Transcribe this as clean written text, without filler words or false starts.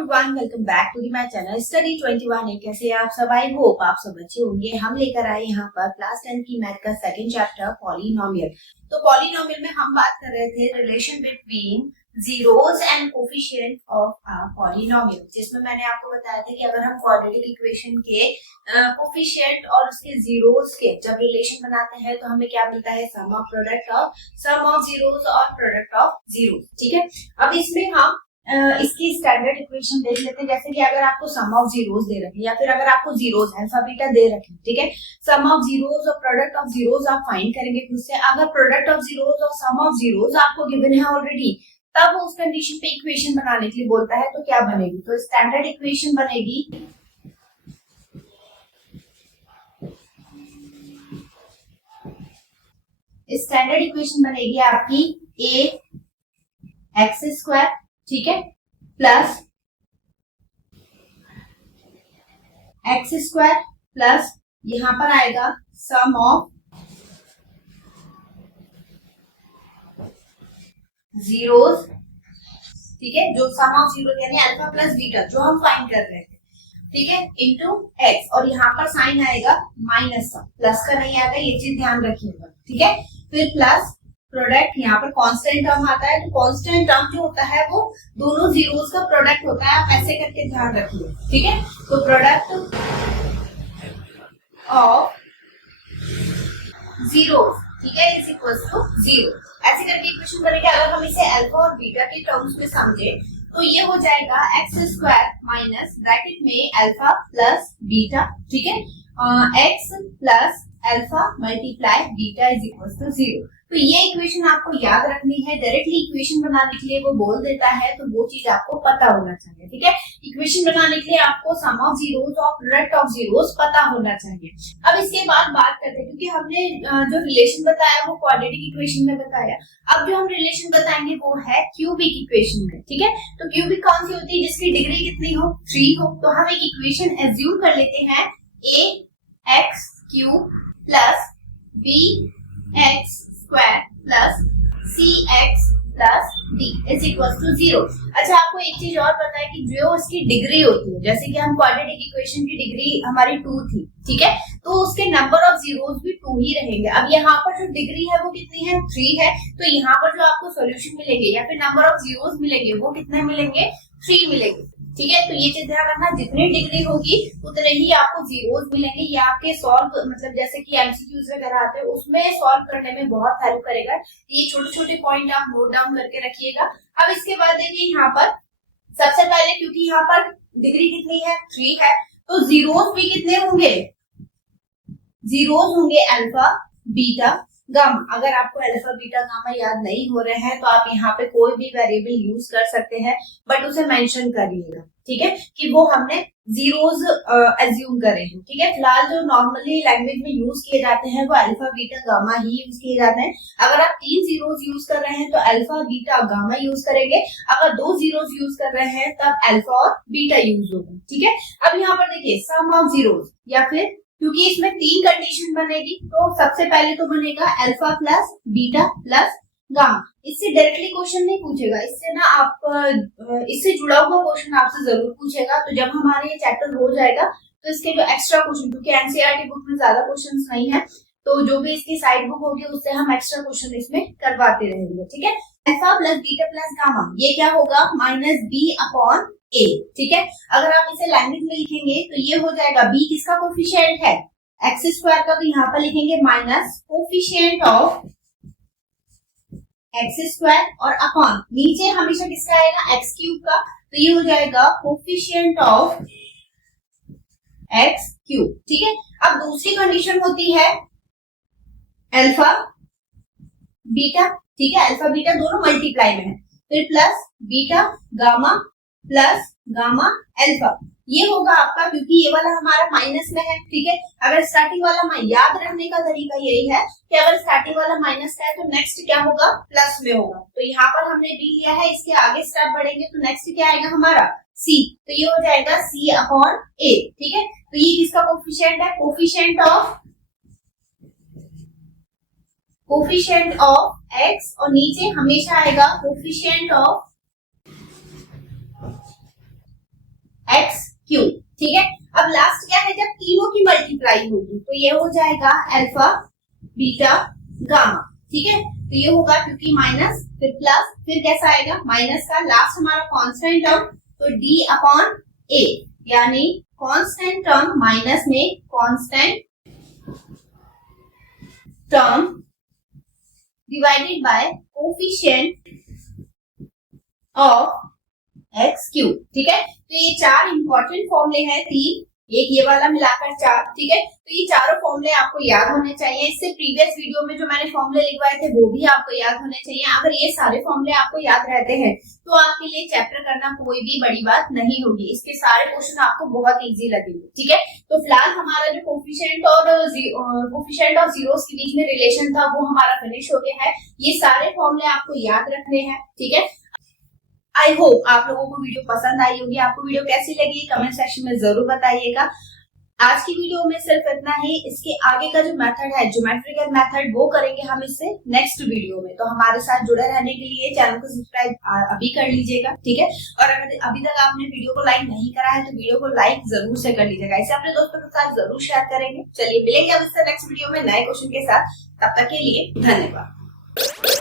Everyone, welcome back to my channel study 21। कैसे आप सब? आई होप आप सब अच्छे होंगे। हम लेकर आए यहाँ पर क्लास 10 की मैथ का सेकंड चैप्टर पॉलिनोमियल। तो पॉलिनोमियल में हम बात कर रहे थे relation between zeros and coefficient of a polynomial, जिसमें मैंने आपको बताया था कि अगर हम क्वाड्रेटिक इक्वेशन के कोफिशिएंट और उसके जीरोस के जब रिलेशन बनाते हैं तो हमें क्या मिलता है? Sum of product of sum of zeros और प्रोडक्ट ऑफ जीरोस। ठीक है, अब इसमें हम इसकी स्टैंडर्ड इक्वेशन देख लेते हैं। जैसे कि अगर आपको सम ऑफ जीरोस दे रखे या फिर अगर आपको जीरोस अल्फा बीटा दे रखे, ठीक है, सम ऑफ जीरोस और प्रोडक्ट ऑफ जीरोस आप फाइंड करेंगे खुद से। अगर प्रोडक्ट ऑफ जीरोस और सम ऑफ जीरोस आपको गिवन है ऑलरेडी, तब उस कंडीशन पे इक्वेशन बनाने के लिए बोलता है तो क्या बनेगी? तो स्टैंडर्ड इक्वेशन बनेगी आपकी a एक्स स्क्वायर, ठीक है, प्लस एक्स स्क्वायर प्लस यहां पर आएगा सम ऑफ जीरोस, ठीक है, जो सम ऑफ जीरो यानी अल्फा प्लस बीटा जो हम फाइंड कर रहे थे, ठीक है, इनटू एक्स, और यहाँ पर साइन आएगा माइनस का, प्लस का नहीं आएगा, ये चीज ध्यान रखिएगा, ठीक है। फिर प्लस प्रोडक्ट, यहाँ पर कांस्टेंट टर्म आता है, तो कांस्टेंट टर्म जो होता है वो दोनों जीरोस का प्रोडक्ट होता है, आप ऐसे करके ध्यान रखिए, ठीक है। तो प्रोडक्ट ऑफ जीरोस, ठीक है, इज इक्वल टू जीरो, ऐसे करके इक्वेशन बनेगी। अगर हम इसे अल्फा और बीटा के टर्म्स में समझे तो ये हो जाएगा एक्स स्क्वायर माइनस ब्रैकेट में अल्फा प्लस बीटा, ठीक है, x plus alpha multiply beta is equal to zero. तो ये इक्वेशन आपको याद रखनी है। डायरेक्टली इक्वेशन बनाने के लिए वो बोल देता है तो वो चीज आपको पता होना चाहिए, ठीक है। इक्वेशन बनाने के लिए आपको सम ऑफ जीरोस और प्रोडक्ट ऑफ जीरोस पता होना चाहिए। अब इसके बाद बात करते हैं, क्योंकि हमने जो रिलेशन बताया वो क्वाड्रेटिक इक्वेशन में बताया। अब जो हम रिलेशन बताएंगे वो है क्यूबिक इक्वेशन में, ठीक है। तो क्यूबिक कौन सी होती है? जिसकी डिग्री कितनी हो? 3 हो। तो हम एक इक्वेशन एज्यूम कर लेते हैं, a x cube plus b x square plus c x plus d is equal to zero. अच्छा, आपको एक चीज और पता है कि जो इसकी डिग्री होती है, जैसे कि हम क्वाड्रेटिक इक्वेशन की डिग्री हमारी 2 थी, ठीक है, तो उसके नंबर ऑफ जीरोस भी 2 ही रहेंगे। अब यहाँ पर जो डिग्री है वो कितनी है? 3 है। तो यहाँ पर जो आपको सॉल्यूशन मिलेंगे या फिर नंबर ऑफ जीरोस मिलेंगे वो कितने मिलेंगे? 3 मिलेंगे, ठीक है। तो ये चीज ध्यान रखना, जितनी डिग्री होगी उतने ही आपको जीरोस मिलेंगे। ये आपके सॉल्व मतलब जैसे कि एमसीक्यूज वगैरह आते हैं उसमें सॉल्व करने में बहुत हेल्प करेगा। ये छोटे छोटे पॉइंट आप नोट डाउन करके रखिएगा। अब इसके बाद देखिए यहाँ पर सबसे पहले, क्योंकि यहाँ पर डिग्री कितनी है? 3 है, तो जीरोस भी कितने होंगे? जीरोस होंगे अल्फा बीटा गामा। अगर आपको अल्फा बीटा गामा याद नहीं हो रहे हैं तो आप यहाँ पे कोई भी वेरिएबल यूज कर सकते हैं, बट उसे मेंशन करिएगा, ठीक है, कि वो हमने जीरोस एज्यूम करे हैं, ठीक है। फिलहाल जो नॉर्मली लैंग्वेज में यूज किए जाते हैं वो अल्फा बीटा गामा ही यूज किए जाते हैं। अगर आप 3 जीरोस यूज कर रहे हैं तो अल्फा बीटा गामा यूज करेंगे। अगर 2 जीरोस यूज कर रहे हैं तब अल्फा और बीटा यूज होगा, ठीक है। अब यहाँ पर देखिए सम ऑफ जीरोस, या फिर क्योंकि इसमें 3 कंडीशन बनेगी तो सबसे पहले तो बनेगा alpha plus beta plus gamma. इससे डायरेक्टली क्वेश्चन नहीं पूछेगा, इससे ना आप इससे जुड़ा हुआ क्वेश्चन आपसे जरूर पूछेगा। तो जब हमारे ये चैप्टर हो जाएगा तो इसके जो एक्स्ट्रा क्वेश्चन, क्योंकि एनसीईआरटी बुक में ज्यादा क्वेश्चन नहीं है, तो जो भी इसकी साइड बुक होगी उससे हम एक्स्ट्रा क्वेश्चन इसमें करवाते रहेंगे, ठीक है। Alpha plus beta plus gamma ये क्या होगा? माइनस बी अपॉन ए, ठीक है। अगर आप इसे लैंग्वेज में लिखेंगे तो ये हो जाएगा, बी किसका कोफिशिएंट है? एक्स स्क्वायर का, तो यहाँ पर लिखेंगे minus coefficient of x square, और अपॉन नीचे हमेशा किसका आएगा? एक्स क्यूब का, तो ये हो जाएगा कोफिशिएंट ऑफ एक्स क्यूब, ठीक है। अब दूसरी कंडीशन होती है अल्फा बीटा, ठीक है, अल्फा बीटा दोनों मल्टीप्लाई में है, फिर plus beta gamma plus gamma alpha, ये होगा आपका, क्योंकि ये वाला हमारा माइनस में है, ठीक है। अगर स्टार्टिंग वाला याद रखने का तरीका यही है कि अगर स्टार्टिंग वाला माइनस का है तो नेक्स्ट क्या होगा? प्लस में होगा। तो यहाँ पर हमने बी लिया है, इसके आगे स्टेप बढ़ेंगे तो नेक्स्ट क्या आएगा हमारा? सी, तो ये हो जाएगा सी अपॉन ए, ठीक है। तो ये किसका कोफिशिएंट है? कोफिशिएंट ऑफ एक्स, और नीचे हमेशा आएगा कोफिशिएंट ऑफ ठीक है। अब लास्ट क्या है, जब तीनों की मल्टीप्लाई होगी तो ये हो जाएगा अल्फा बीटा गामा। ठीक है, तो ये होगा क्योंकि माइनस फिर प्लस फिर कैसा आएगा माइनस का, लास्ट हमारा कांस्टेंट टर्म तो डी अपॉन ए, यानी कांस्टेंट टर्म माइनस में constant term divided by coefficient of x cube. ठीक है, तो ये चार इंपॉर्टेंट फॉर्मूले हैं, तीन एक ये वाला मिलाकर चार। ठीक है, तो ये चारों फॉर्मूले आपको याद होने चाहिए। इससे प्रीवियस वीडियो में जो मैंने फॉर्मूले लिखवाए थे वो भी आपको याद होने चाहिए। अगर ये सारे फॉर्मूले आपको याद रहते हैं तो आपके लिए चैप्टर करना कोई भी बड़ी बात नहीं होगी, इसके सारे क्वेश्चन आपको बहुत इजी लगेंगे। ठीक है, तो फिलहाल हमारा जो कोफिशिएंट और जीरोस के बीच में रिलेशन था वो हमारा फिनिश हो गया है। ये सारे फॉर्मूले आपको याद रखने हैं। ठीक है, आई होप आप लोगों को वीडियो पसंद आई होगी। आपको वीडियो कैसी लगी कमेंट सेक्शन में जरूर बताइएगा। आज की वीडियो में सिर्फ इतना ही। इसके आगे का जो मेथड है ज्योमेट्रिकल मेथड वो करेंगे हम इससे नेक्स्ट वीडियो में। तो हमारे साथ जुड़े रहने के लिए चैनल को सब्सक्राइब अभी कर लीजिएगा। ठीक है, और अगर अभी तक आपने वीडियो को लाइक नहीं करा है तो वीडियो को लाइक जरूर से कर लीजिएगा। इसे अपने दोस्तों के साथ जरूर शेयर करेंगे। चलिए मिलेंगे अब इससे नेक्स्ट वीडियो में नए क्वेश्चन के साथ। तब तक के लिए धन्यवाद।